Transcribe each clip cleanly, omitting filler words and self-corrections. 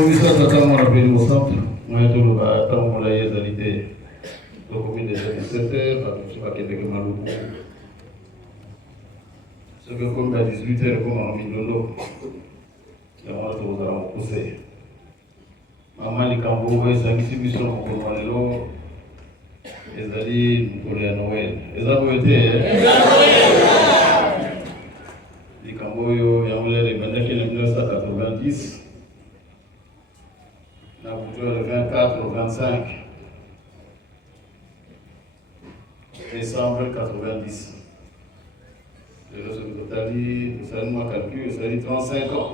ça tata mon appel au centre. Moi tout le temps on l'a égalité. Donc commune des 17h, je sais pas quel est malou. Ce que comme à 18h comme en Mindolo. Et moi tout ça on poussé. Maman les cambo et ça qui mission pour Manelo. Ezali pour la Noël. Ezali été. Les cambo yo ya mulé les banda qui en 1990. Na butoa le 24 au 25 décembre 90. Le total, vous savez, moi calcul, ça dit 35 ans.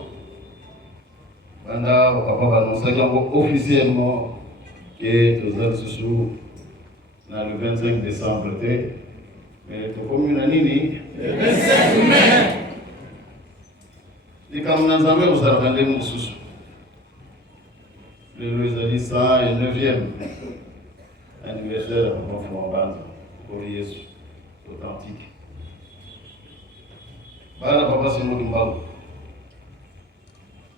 Pendant, on va annoncer officiellement que nous allons se souvenir dans le 25 décembre. Mais tout comme une année, le 25 mai. Et comme nous avons vous avez les sous. Le Louis 109e anniversaire de mon bande pour Jésus authentique. Voilà, papa, c'est nous qui m'avons.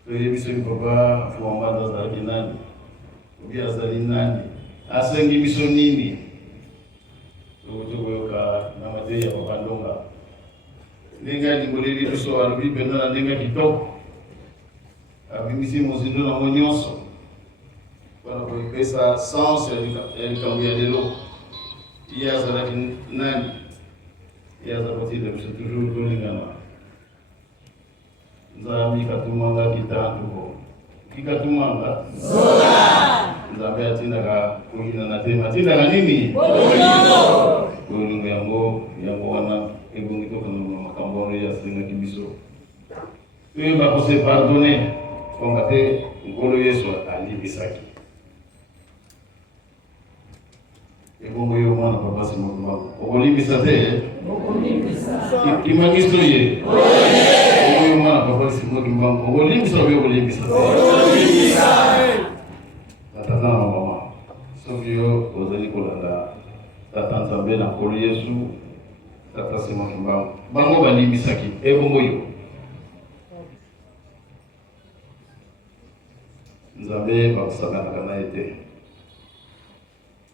Le Jésus, papa, pour mon bande dans la Guinée, ou bien dans la Guinée, à 5 émissions, na materia ya papa ndonga. Nenga ngoleli biso alubi pena na nenga kitoko. Abimisi mozindo na monyonso. Para kuipesa sans elikambuya lelo. Iya zalaki nani? Iya zapati de biso toujours kolingana. Nzambi katumanga kitanduko. Kikatumanga zola. Nzambi atinaka kuina na tema. Atinaka nini? Bolingo yango wana ebongi to kana makambo ya singa kibiso. Tuye ba ko se pardonner. Fongate ngolo Yesu alibisaki. Ebongo yo mwana papa simo mama. Okolibisa te? Okolibisa. Imagisto ye. Oye. Yo mwana papa simo mama. Okolibisa yo okolibisa te. Okolibisa. Tata na mama. Sovio ozali kolanda. Tata Nzambe na kolo Yesu. Tata simo mama. Bango balibisaki. Ebongo yo. Nzambe bakusakana kana ete.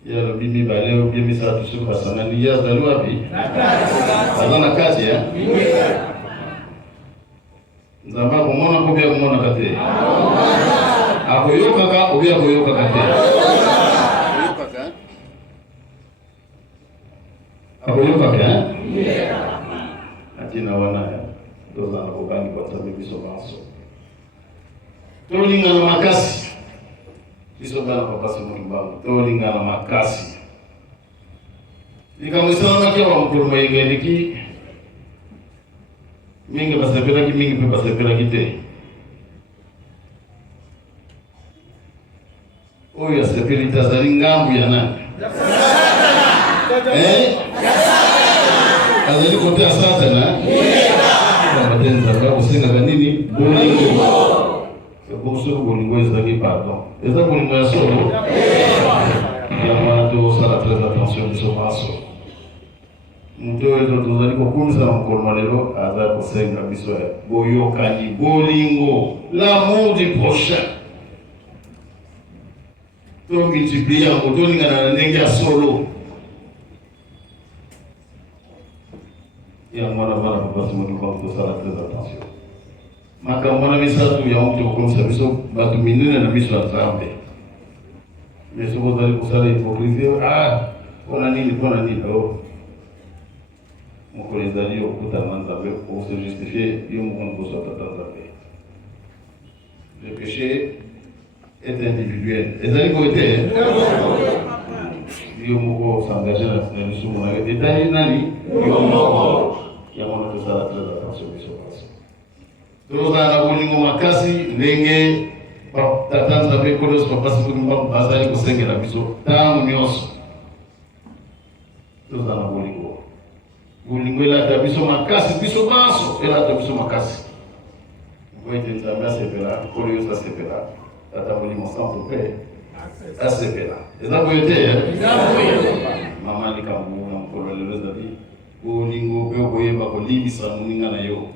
Ya lobi mi baleo bi mi sa tusu basana ni ya zalu wapi? Na kazi ya? Nzamba kumona kubia kumona kate. Akoyoka ka obia koyoka kate. Akoyoka ka? Akoyoka ka? Atina wana ya. Doza na kogani kwa tabi biso banso. Tolinga na makasi. Biso bana papa simo mbangu. Tolinga na makasi. Nikamwisana kia wa mkuru mwengendiki. Mingi basepela ki mingi pe basepela ki te. Oyo asepela itazali ngambu ya nani? Azali kote asante na? Matenza kwa kusenga kanini? Bolingo. Bonsoir bolingo ezali pardon. Ezali bolingo ya solo. Ya mwana to sala très attention de son passo. Muto ezo tozali kokumisa mokolo lelo aza kosenga biso ya boyokani bolingo, l'amour du prochain. To multiplier en tolinga na ndenge ya solo. Ya mwana bana papa simo to sala très attention. Makambo na misatu ya mtu kukomsa biso batu minene na biso ya Nzambe. Yesu bozali kusala hypocrisie. Pona nini oh. Mokolo ezali okuta na Nzambe pour se justifier yo moko kosa tata Nzambe. Le péché est individuel. Ezali kote yo moko s'engager na biso mona etali nani yo moko ya mona kusala très attention biso paso. Toza na bolingo makasi ndenge tata Nzambe kolos papa simo bazali kosengela biso tango nyonso. Toza na bolingo. Bolingo elata biso makasi biso banso elata biso makasi. Ngoite Nzambe asepela kolo yo asepela tata bolingo sans pe asepela. Eza boyete mama likambo na mkolo lelo zali bolingo pe boyeba kolibisa moninga na yo.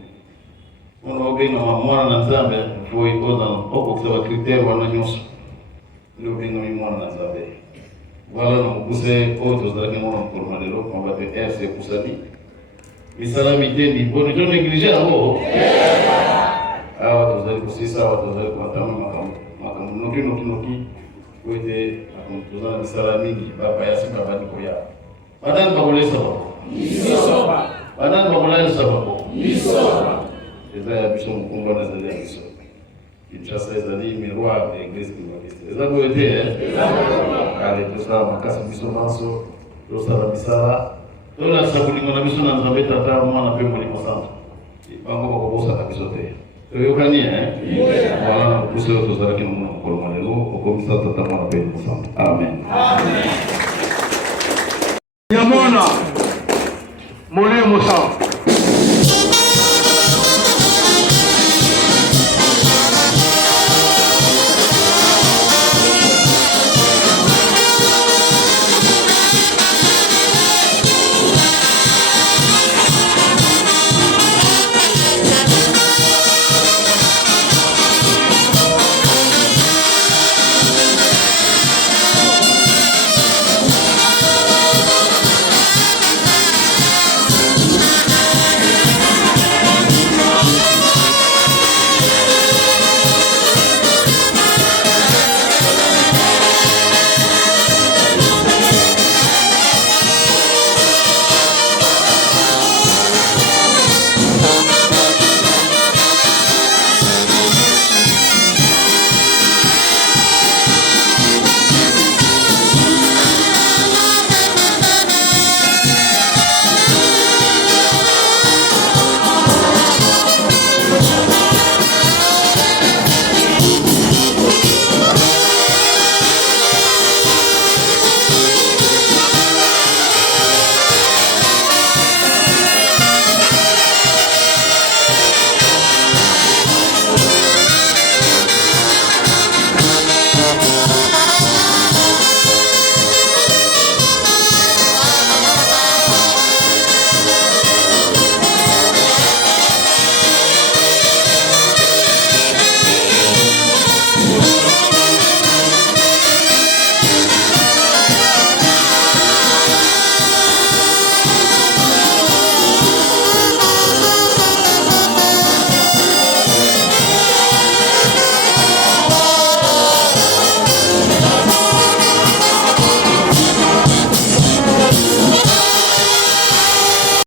on obenga mwana na Nzambe foi oza oko kusaba critère wana nyonso le obenga mwana na Nzambe. Voilà nous pousser autres dans le monde pour malheur on va te RC kusani misalamité ni bonne je négliger hapo hawa tuzali kusisa hawa tuzali kuatama makamu noki kwete akumtuzana misala mingi baba ya simba badiko ya badani bakolesa bako misoba badani bakolesa bako misoba eza ya biso mukumba na zali ya biso Kinshasa ezali miroir de l'église baptiste eza koete ale tosala makasi biso banso tosala misala tolakisa kolingo na biso na Nzambe tata mwana mpe molimo santo bango bakobosaka biso te toyokani voilà na kusa oyo tozalaki na mona mokolo lelo okomisa tata mwana mpe molimo santo amen ya mwana molimo santo